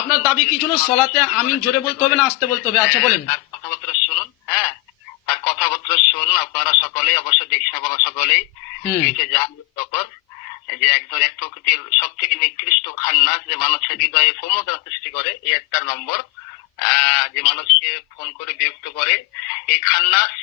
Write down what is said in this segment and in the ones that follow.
আপনার দাবি কি ছিল? সলাতে আমিন জোরে বলতে হবে না আস্তে বলতে হবে? আচ্ছা বলেন। তার কথাবার্তা শুনুন। হ্যাঁ, তার কথাবার্তা শুনুন। আপনারা সকলেই অবশ্য দেখছেন, আপনারা সকলেই হুম। এই যে জাহাঙ্গীর তকর, যে একজন এক প্রকৃতির সব থেকে নিকৃষ্ট খান্নাস, যে মানুষের হৃদয়ে প্রমোদনা সৃষ্টি করে, এই একটার নম্বর। যে মানুষকে ফোন করে বিরক্ত করে, এই খান্নাস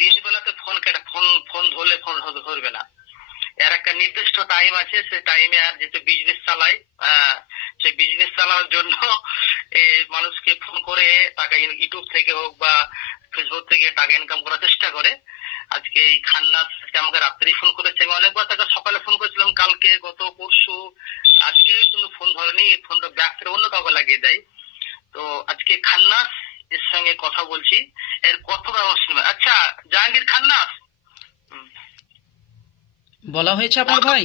দিন বেলাতে ফোন কেটে, ফোন ধরলে ফোন ধরবে না। এর একটা নির্দিষ্ট টাইম আছে, সেই টাইমে আর যেহেতু বিজনেস চালায়, সেই বিজনেস চালানোর জন্য মানুষকে ফোন করে টাকা ইউটিউব থেকে হোক বা ফেসবুক থেকে টাকা ইনকাম করার চেষ্টা করে। আজকে এই খান্নাস আমাকে রাত্রে ফোন করেছে, আমি অনেকবার তাকে সকালে ফোন করেছিলাম, কালকে, গত পরশু, আজকে কিন্তু ফোন ধরেনি। ফোনটা ব্যাক করে অন্য কাউকে লাগিয়ে দেয়। তো আজকে খান্নাস এর সঙ্গে কথা বলছি, এর কথা শুনবে। আচ্ছা জাহাঙ্গীর খান্নাস, বলা হয়েছে আপনার ভাই?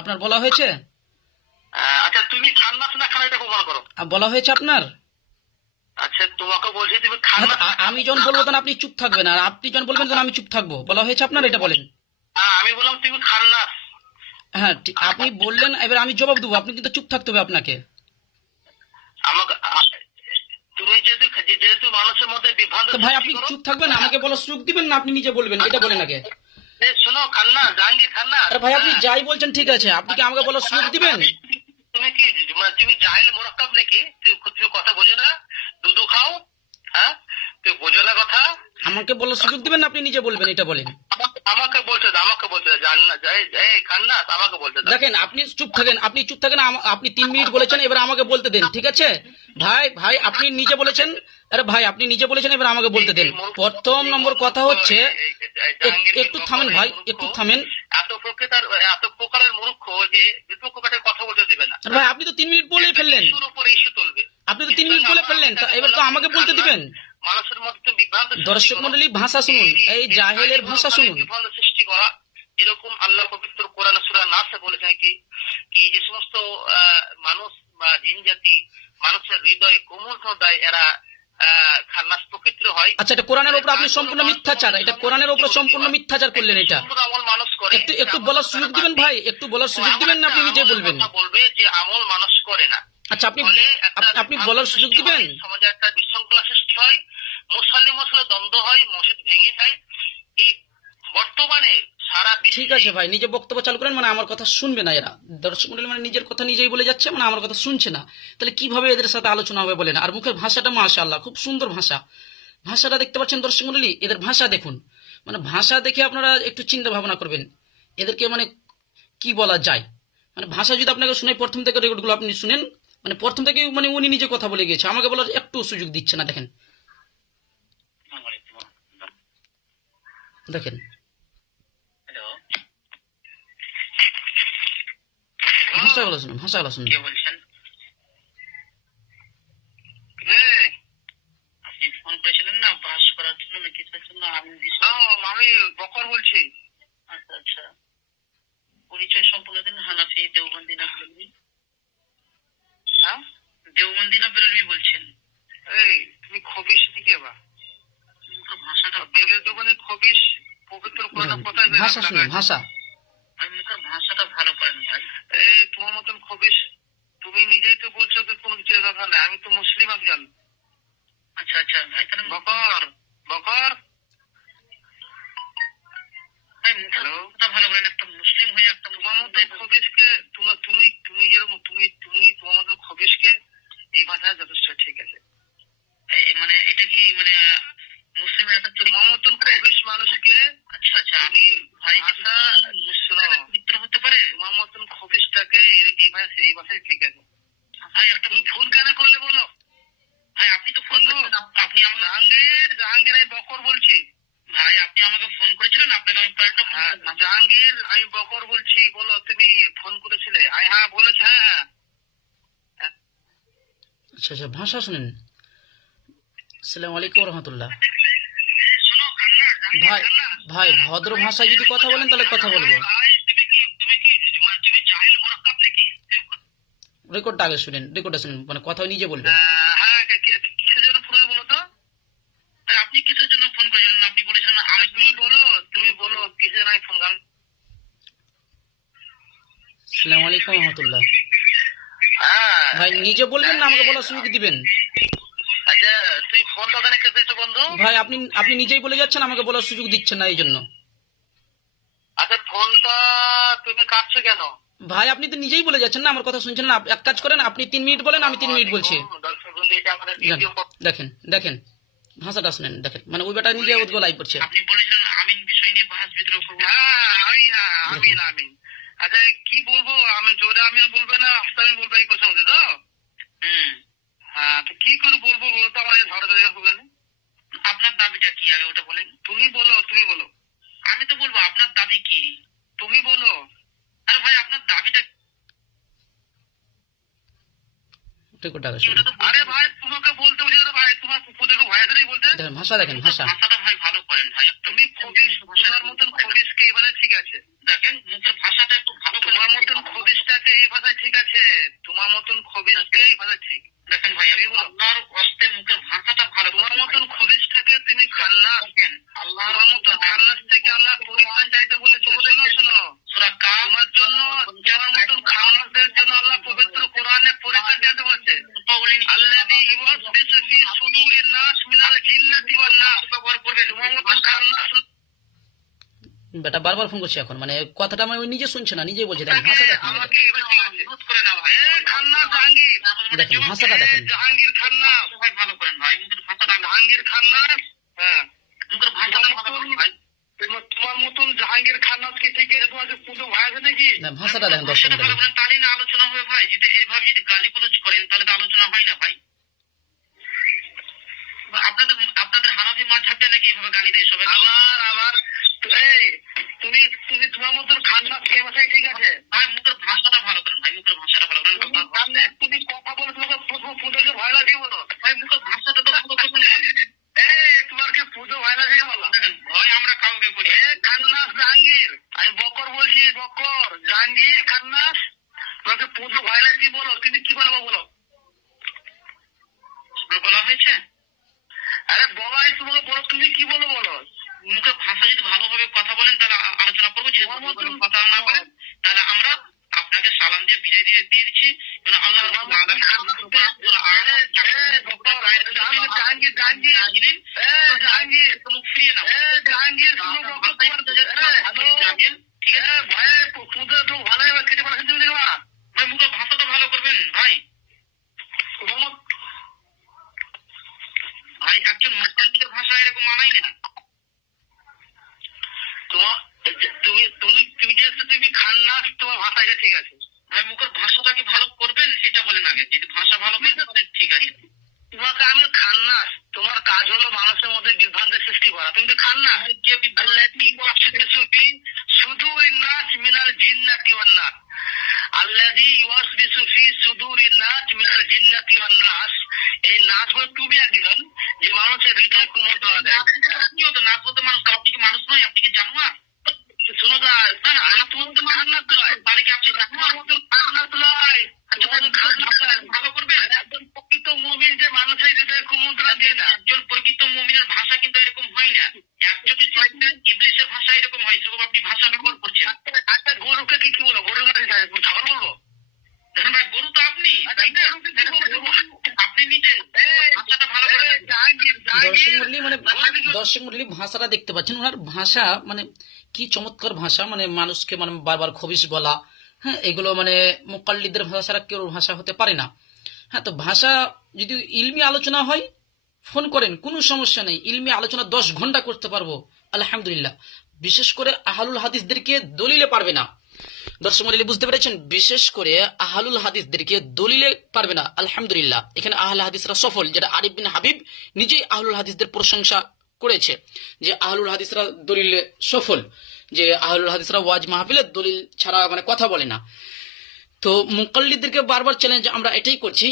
আপনার বলা হয়েছে? আচ্ছা তুমি খান্নাস না খান এটা প্রমাণ করো। বলা হয়েছে আপনার? আচ্ছা তোমাকে বলছি তুমি হ্যাঁ, খান্নাস না আমি যখন বলবো তখন আপনি চুপ থাকবেন, আর আপনি যখন বলবেন তখন আমি চুপ থাকবো। বলা হয়েছে আপনার? এটা বলেন। আমি বললাম তুমি খান্নাস। হ্যাঁ, আপনি বললেন, এবার আমি জবাব দেবো, আপনি কিন্তু চুপ থাকতে হবে আপনাকে। আমাকে তুমি যেহেতু মানুষের মধ্যে বিভ্রান্ত তো ভাই আপনি সৃষ্টি করো। চুপ থাকবেন, আমাকে বলার সুযোগ দিবেন না আপনি নিজে বলবেন? এটা বলেন আগে। শোনো খান্নাস, জাহাঙ্গীর খান্নাস। আরে ভাই আপনি যাই বলছেন ঠিক আছে, আপনি কি আমাকে বলার সুযোগ দিবেন? তুমি কি তুমি জাহিল মোরাক্কাব নাকি? তুমি কথা বোঝো না? দুধু খাও? হ্যাঁ, তুমি বোঝো না কথা? আমাকে বলার সুযোগ দিবেন না আপনি নিজে বলবেন? এটা বলেন। আমাকে বলতে দাও, আমাকে বলতে দাও। খান্নাস আমাকে বলতে দাও। দেখেন আপনি চুপ থাকেন, আপনি 3 মিনিট বলেছেন, এবার আমাকে বলতে দেন, ঠিক আছে? ভাই ভাই আপনি নিজে বলেছেন, আরে ভাই আপনি নিজে বলেছেন, এবার আমাকে বলতে দেন। প্রথম নম্বর কথা হচ্ছে, একটু থামেন ভাই, একটু থামেন। এত প্রকারের মূর্খ যে বিপক্ষ পার্টির কথা বলতে দেবে না। আরে ভাই আপনি তো 3 মিনিট বলেই ফেললেন, ইস্যুর উপরে ইস্যু তুলবে। আপনি তো 3 মিনিট বলে ফেললেন, তা এবার তো আমাকে বলতে দিবেন। মানুষের মধ্যে বিভ্রান্ত সৃষ্টি দর্শক করা, মন্ডলী ভাষা শুনুন, এই জাহেলের ভাষা শুনুন। বিভ্রান্ত সৃষ্টি করা, এরকম আল্লাহ পবিত্র কোরআন সূরা নাসে বলেছেন কি কি যে সমস্ত মানুষ বা জিন জাতি মানুষের হৃদয়ে কোমলতা দেয়, এরা খান্নাস প্রকৃতির হয়। আচ্ছা, এটা কোরআনের উপর আপনি সম্পূর্ণ মিথ্যাচার, এটা কোরআনের উপর সম্পূর্ণ মিথ্যাচার করলেন। এটা আমল মানুষ করে। একটু বলার সুযোগ দিবেন ভাই, একটু বলার সুযোগ দিবেন না আপনি নিজে বলবেন? বলবে যে আমল মানুষ করে না। আচ্ছা, আপনি বলার সুযোগ দিবেন। সমাজে একটা বিশৃঙ্খলা সৃষ্টি হয়, মুসলিম দ্বন্দ্ব হয়, মসজিদ ভেঙে যায়। এই বর্তমানে সারা বিশ্বে ঠিক আছে ভাই, নিজে বক্তব্য চালু করেন, মানে আমার কথা শুনবে না এরা। দর্শক মন্ডলী মানে নিজের কথা নিজেই বলে যাচ্ছে, মানে আমার কথা শুনছে না। তাহলে কিভাবে এদের সাথে আলোচনা হবে বলেন? আর মুখের ভাষাটা মাশাআল্লাহ খুব সুন্দর ভাষা। ভাষাটা দেখতে পাচ্ছেন দর্শক মন্ডলী? এদের ভাষা দেখুন, মানে ভাষা দেখে আপনারা একটু চিন্তা ভাবনা করবেন এদেরকে মানে কি বলা যায়। মানে ভাষা যদি আপনাকে শুনে, প্রথম থেকে রেকর্ডগুলো আপনি শুনেন, মানে প্রথম থেকে মানে উনি নিজে কথা বলে গিয়েছে, আমাকে বলার একটু সুযোগ দিচ্ছে না। দেখেন দেখেন ভাষাগুলো শুনুন, ভাষাগুলো শুনুন। কে বলছেন? আপনি ফোন করেছিলেন না পাস করার জন্য না কিছুর জন্য? আমি বকর বলছি। আচ্ছা আচ্ছা, পরিচয় সম্পূর্ণ দিন। হানাফি, দেওবন্দি না বেরেলভি? হ্যাঁ, দেওবন্দি না বেরেলভি বলছেন? এই তুমি খবিস নাকি? বা ভাষাটা বেরেল দেওবন্দি খবিস পবিত্র কোরআন কোথায়? ভাষা শুনুন, ভাষা। আমি মুখের ভাষাটা ভালো করেন ভাই। এই তোমার মতন খবিস, তুমি নিজেই তো বলছো যে কোনো কিছু দরকার নেই, আমি তো মুসলিম একজন। আচ্ছা আচ্ছা ভাই, তাহলে বকর বকর ভালো করেন। একটা মুসলিম হয়ে একটা তোমার মতন খবিসকে, তুমি তুমি যেরকম তুমি তুমি তোমার মতন খবিসকে এই ভাষায় যথেষ্ট। ঠিক আছে, মানে এটা কি মানে মুসলিমের একটা তোমার মতন খবিস মানুষকে? আচ্ছা আচ্ছা, আমি ভাই ভাষা মিত্র হতে পারে? তোমার মতন খবিসটাকে এই ভাষায় ঠিক আছে ভাই। একটা ফোন কেন করলে বলো ভাই? আপনি তো ফোন, আপনি জাহাঙ্গীর আমি বকর বলছি ভাই। আপনি আমাকে ফোন করেছিলেন, আপনাকে আমি জাহাঙ্গীর আমি বকর বলছি। বলো, তুমি ফোন করেছিলে? হ্যাঁ বলেছে। হ্যাঁ আচ্ছা আচ্ছা, ভাষা শুনেন। আসসালামু আলাইকুম রহমতুল্লাহ। ভাই ভাই ভদ্র ভাষায় যদি কথা বলেন তাহলে কথা বলবো। রেকর্ডটা আগে শুনেন, রেকর্ডটা শুনেন, মানে কথা নিজে বলবেন। হ্যাঁ, কিসের জন্য ফোন বলো তো? আপনি কিসের জন্য ফোন করেছিলেন? আপনি বলেছিলেন তুমি বলো কিসের জন্য ফোন করেন? আসসালামু আলাইকুম রহমতুল্লাহ। হ্যাঁ ভাই নিজে বলবেন না আমাকে বলার সুযোগ দিবেন? আচ্ছা তুই ফোনটা ওখানে কে দিয়েছো বন্ধু? ভাই আপনি আপনি নিজেই বলে যাচ্ছেন, আমাকে বলার সুযোগ দিচ্ছেন না এই জন্য। আচ্ছা ফোনটা তুমি কাটছো কেন? ভাই আপনি তো নিজেই বলে যাচ্ছেন না, আমার কথা শুনছেন না। এক কাজ করেন, আপনি 3 মিনিট বলেন, আমি 3 মিনিট বলছি। দর্শক বন্ধু, এটা আমাদের যান, দ্বিতীয় দেখেন দেখেন ভাষাটা শুনেন, দেখেন মানে ওই বেটা নিজে ওদিকে লাইভ করছে। আপনি বলেছিলেন আমিন বিষয় নিয়ে বাহাস ভিতরে আমিন আমিন। আচ্ছা কি বলবো আমি? জোরে আমিন বলবে না আস্তে আমিন বলবে, এই কথা হচ্ছে তো? হ্যাঁ তো কি করে বলবো বলো তো, আমার ধরে ধরে হবে না। আপনার দাবিটা কি আগে ওটা বলেন। তুমি বলো, তুমি বলো। আমি তো বলবো আপনার দাবি কি, তুমি বলো। আরে ভাই আপনার দাবিটা রেকর্ড আছে, আরে ভাই তোমাকে বলতে বলছি তো ভাই, তোমার পুকুরকে ভয় আছে বলতে। দেখেন ভাষা, দেখেন ভাষা। ভাষাটা ভাই ভালো করেন ভাই, তুমি খবিস তোমার মতন খবিসকে এই ভাষায় ঠিক আছে। দেখেন মুখের ভাষাটা একটু ভালো, তোমার মতন খবিসটাকে এই ভাষায় ঠিক আছে, তোমার মতন খবিসকে এই ভাষায় ঠিক। দেখেন ভাই আমি আপনার অস্তে মুখের ভাষাটা ভালো, তোমার মতন খবিসটাকে তুমি খান্নাস, আল্লাহ তোমার মতন খান্নাস থেকে আল্লাহ পরিত্রাণ চাইতে বলেছে। শোনো শোনো সূরা কাফ, তোমার জন্য তোমার মতন খান্নাসদের জন্য আল্লাহ পবিত্র কোরআনে পরিত্রাণ চাইতে বলেছে। আল্লাযী ইউওয়াসবিসু ফি সুদুরিন নাস মিনাল জিন্নাতি ওয়ান নাস। ব্যবহার করবে তোমার মতন খান্নাস। বেটা বারবার ফোন করছে এখন, মানে কথাটা আমি ওই নিজে শুনছে না, নিজেই বলছে। দেখেন ভাষা দেখেন, আমাকে এবার ঠিক আছে নোট করে নাও ভাই। খান্নাস জাহাঙ্গীর, দেখেন ভাষাটা দেখেন। জাহাঙ্গীর খান্নাস ভাই ভালো করেন ভাই, মুখের ভাষাটা জাহাঙ্গীর খান্নাস। হ্যাঁ মুখের ভাষাটা ভালো করেন ভাই। তোমার মতন জাহাঙ্গীর খান্নাসকে ঠিক আছে, তোমাকে পুজো ভয় আছে নাকি? না ভাষাটা দেখেন দর্শক ভালো করেন, তাহলে না আলোচনা হবে ভাই। যদি এইভাবে যদি গালিগুলোজ করেন তাহলে তো আলোচনা হয় না ভাই। আপনাদের আপনাদের হানাফি মাযহাবটা নাকি এইভাবে গালি দেয় সবাই? আবার এই তুমি তুমি তোমার মতন খান্নাস কে ভাষায় ঠিক আছে ভাই? মুখের ভাষাটা ভালো করেন ভাই, মুখের ভাষাটা ভালো করেন। তুমি কথা বলে তোমাকে পুজোকে ভয় লাগে বলো ভাই, মুখের ভাষাটা তো ভালো করেন। তোমার কি পুজো ভয় লাগে বলো? দেখেন ভয় আমরা কাউকে করি। খান্নাস জাহাঙ্গীর, আমি বকর বলছি, বকর জাহাঙ্গীর খান্নাস, তোমাকে পুজো ভয় লাগে বলো, তুমি কি বলবো বলো? বলা হয়েছে? আরে বলাই তোমাকে বলো, তুমি কি বলো বলো? মুখে ভাষা যদি ভালোভাবে কথা বলেন তাহলে আলোচনা করবো। যদি কথা না বলেন তাহলে আমরা আপনাকে সালাম দিয়ে বিদায় দিয়ে দিচ্ছি। আল্লাহ ফিরিয়ে নাও জাহাঙ্গীর, ঠিক আছে ভাই? পুজো তো ভালো হবে, খেতে পারছেন তুমি দেখবা ভাই। মুখে ভাষাটা ভালো করবেন ভাই। ভাই একজন মুসলিমের ভাষা এরকম মানাই না। তুমি তুমি তুমি যেহেতু তুমি খান্নাস, তোমার ভাষা এটা ঠিক আছে ভাই। মুখের ভাষাটাকে ভালো করবেন এটা বলেন আগে। যদি ভাষা ভালো করেন তাহলে ঠিক আছে। তোমাকে আমি খান্নাস, তোমার কাজ হলো মানুষের মধ্যে বিভ্রান্তের সৃষ্টি করা। তুমি তো খান্নাস। শুধু নাস মিনাল জিন্নাতি ওয়ান নাস, আল্লাযী ইউওয়াসবিসু ফি সুদুরিন নাস মিনাল জিন্নাতি ওয়ান নাস। এই নাস হলো তুমি একজন যে মানুষের হৃদয় কুমন্ত্রণা দেয়। আপনিও তো নাস বলতে মানুষ, আপনি কি মানুষ নয়? আপনি কি জানোয়ার? শুনো না না, তোমার তো খান্নাস নয়, তাহলে কি আপনি জানোয়ার মতো? খান্নাস নয়, ভালো করবেন। একজন প্রকৃত মুমিন যে মানুষের হৃদয় কুমন্ত্রণা দিয়ে না, একজন প্রকৃত মুমিনের ভাষা কিন্তু এরকম হয় না। একজন ইবলিসের ভাষা এরকম হয়, যেরকম আপনি ভাষা ব্যবহার করছেন। আচ্ছা গরুকে কি বলো? গরুর খাবার বলবো? দেখেন ভাই গরু তো আপনি, আপনি নিজে ভাষাটা ভালো করে। দর্শক মন্ডলী মানে দর্শক মন্ডলী ভাষাটা দেখতে পাচ্ছেন, ওনার ভাষা মানে কি চমৎকার ভাষা, মানে মানুষকে মানে বারবার খবিশ বলা। হ্যাঁ এগুলো মানে মুকাল্লিদের ভাষা ছাড়া কেউ ভাষা হতে পারে না। হ্যাঁ তো ভাষা যদি ইলমি আলোচনা হয় ফোন করেন, কোনো সমস্যা নেই। ইলমি আলোচনা 10 ঘন্টা করতে পারবো আলহামদুলিল্লাহ। বিশেষ করে আহলুল হাদিসদেরকে দলিলে পারবে না। দর্শক মন্ডলী বুঝতে পেরেছেন, বিশেষ করে আহলুল হাদিসদেরকে দলিলে পারবে না আলহামদুলিল্লাহ। এখানে আহলে হাদিসরা সফল, যেটা আরিফ বিন হাবিব নিজেই আহলুল হাদিসদের প্রশংসা করেছে যে আহলুল হাদিসরা দলিলে সফল, যে আহলুল হাদিসরা ওয়াজ মাহফিলে দলিল ছাড়া মানে কথা বলে না। তো মুকাল্লিদদেরকে বারবার চ্যালেঞ্জ আমরা এটাই করছি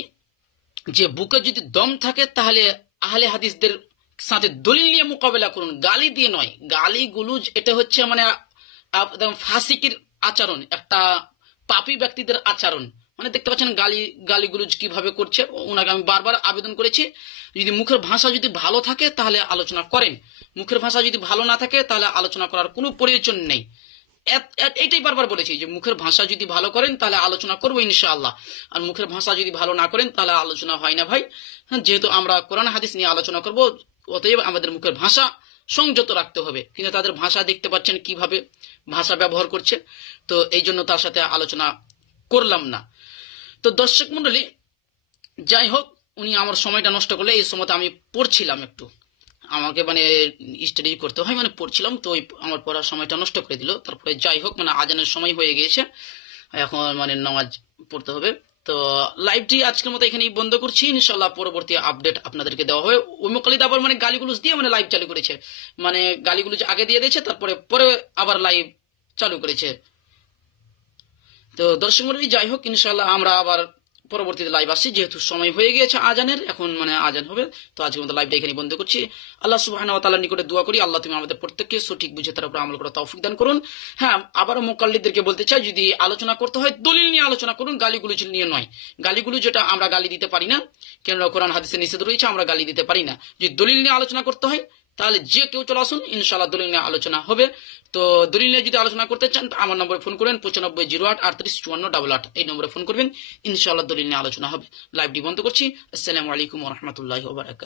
যে বুকে যদি দম থাকে তাহলে আহলে হাদিসদের সাথে দলিল নিয়ে মোকাবেলা করুন, গালি দিয়ে নয়। গালি গুলুজ এটা হচ্ছে মানে ফাসিকির আচরণ, একটা পাপী ব্যক্তিদের আচরণ। মানে দেখতে পাচ্ছেন গালিগুলোজ কিভাবে করছে। ওনাকে আমি বারবার আবেদন করেছি যদি মুখের ভাষা যদি ভালো থাকে তাহলে আলোচনা করেন, মুখের ভাষা যদি ভালো না থাকে তাহলে আলোচনা করার কোনো প্রয়োজন নেই। এইটাই বারবার বলেছি যে মুখের ভাষা যদি ভালো করেন তাহলে আলোচনা করবো ইনশাআল্লাহ, আর মুখের ভাষা যদি ভালো না করেন তাহলে আলোচনা হয় না ভাই। হ্যাঁ, যেহেতু আমরা কোরআন হাদিস নিয়ে আলোচনা করব, অতএব আমাদের মুখের ভাষা সংযত রাখতে হবে। কিন্তু তাদের ভাষা দেখতে পাচ্ছেন কিভাবে ভাষা ব্যবহার করছে, তো এই জন্য তার সাথে আলোচনা করলাম না। তো দর্শক মন্ডলী, যাই হোক, উনি আমার সময়টা নষ্ট করলে। এই সময়টা আমি পড়ছিলাম একটু, আমাকে মানে স্টাডি করতে হয়, মানে পড়ছিলাম, তো ওই আমার পড়ার সময়টা নষ্ট করে দিল। তারপরে যাই হোক, মানে আজানের সময় হয়ে গিয়েছে, এখন মানে নামাজ পড়তে হবে। তো লাইভটি আজকের মতো এখানেই বন্ধ করছি, ইনশাল্লাহ পরবর্তী আপডেট আপনাদেরকে দেওয়া হবে। ওই মোকালিদ আবার মানে গালিগুলোজ দিয়ে মানে লাইভ চালু করেছে, মানে গালিগুলোজ আগে দিয়ে দিয়েছে, তারপরে পরে আবার লাইভ চালু করেছে। তো দর্শক মন্ডলী, যাই হোক, ইনশাল্লাহ আমরা আবার পরবর্তীতে লাইভ আসছি, যেহেতু সময় হয়ে গিয়েছে আজানের, এখন মানে আজান হবে। তো আজকের মতো লাইভটা এখানে বন্ধ করছি। আল্লাহ সুবহানাহু ওয়া তাআলার নিকটে দোয়া করি, আল্লাহ তুমি আমাদের প্রত্যেককে সঠিক বুঝে তার উপর আমল করার তৌফিক দান করুন। হ্যাঁ, আবারও মুকাল্লিদদেরকে বলতে চাই, যদি আলোচনা করতে হয় দলিল নিয়ে আলোচনা করুন, গালিগুলোজ নিয়ে নয়। গালিগুলো যেটা আমরা গালি দিতে পারি না, কেননা কোরআন হাদিসে নিষেধ রয়েছে, আমরা গালি দিতে পারি না। যদি দলিল নিয়ে আলোচনা করতে হয় তাহলে যে কেউ চলে আসুন, ইনশাআল্লাহ দলিল নিয়ে আলোচনা হবে। তো দলিল নিয়ে যদি আলোচনা করতে চান আমার নম্বরে ফোন করেন 9508385488, এই নম্বরে ফোন করবেন, ইনশাআল্লাহ দলিল নিয়ে আলোচনা হবে। লাইভটি বন্ধ করছি। আসসালামু আলাইকুম ওয়া রাহমাতুল্লাহি ওয়া বারাকাতুহু।